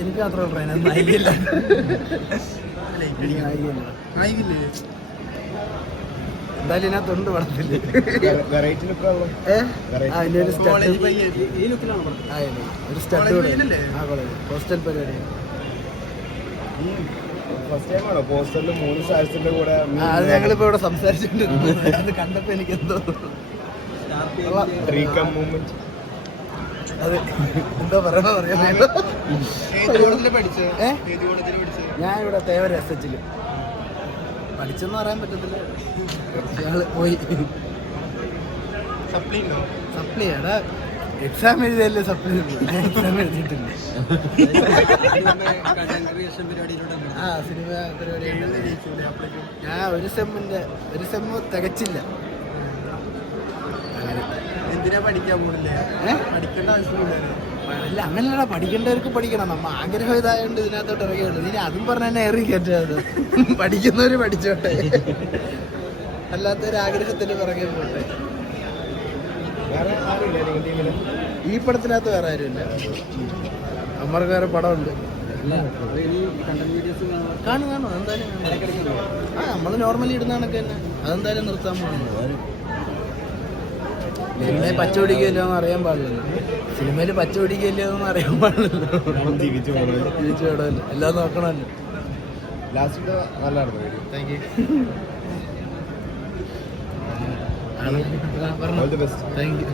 എനിക്ക് മാത്രമേ പറയാൻ നായികയില്ല. എന്തായാലും ഇതിനകത്തുണ്ട് പടത്തില്. അതിന്റെ ഒരു സ്റ്റഡ് കൂടെ ഹോസ്റ്റൽ പരിപാടി. അത് ഞങ്ങളിപ്പോ ഇവിടെ സംസാരിച്ചിട്ടുണ്ട്. അത് കണ്ടപ്പോ എനിക്ക് എന്തോ അത് എന്തോ പറയാ. ഞാൻ ഇവിടെ തേവര SH പഠിച്ചെന്ന് പറയാൻ പറ്റത്തില്ല. ഞങ്ങള് പോയി സപ്ലി എടാ എക്സാം എഴുതിയല്ലേ സപ്ലി. എക്സാം എഴുതിയിട്ടില്ല. സിനിമ പരിപാടി ഞാൻ ഒരു സെമ്മ് തികച്ചില്ല. എന്തിനാ പഠിക്കാൻ പോണില്ല? പഠിക്കേണ്ട ആവശ്യമില്ല. അല്ല അങ്ങനെയല്ല, പഠിക്കേണ്ടവർക്ക് പഠിക്കണം. നമ്മ ആഗ്രഹം ഇതായോണ്ട് ഇതിനകത്തോട്ട് ഇറങ്ങിയുള്ളൂ. ഇനി അതും പറഞ്ഞ തന്നെ ഏറി കയറ്റാത്. പഠിക്കുന്നവര് പഠിച്ചോട്ടെ, അല്ലാത്തൊരു ആഗ്രഹത്തിന് പിറകെ പോട്ടെ. ഈ പടത്തിനകത്ത് വേറെ ആരുമില്ല. അമ്മർക്ക് വേറെ പടമുണ്ട്. കാണും അതെന്തായാലും. നമ്മള് നോർമലി ഇടുന്ന കണക്ക് തന്നെ അതെന്തായാലും നിർത്താൻ പോകുന്നു. സിനിമയിൽ പച്ച പിടിക്കില്ലോ എന്ന് അറിയാൻ പാടില്ലല്ലോ. സിനിമയിൽ പച്ച പിടിക്കില്ലോ എന്ന് അറിയാൻ പാടില്ലല്ലോ. തിരിച്ചു വിടല്ലോ, എല്ലാം നോക്കണമല്ലോ. ലാസ്റ്റ് നല്ലതായിരുന്നു. Thank you. Thank you.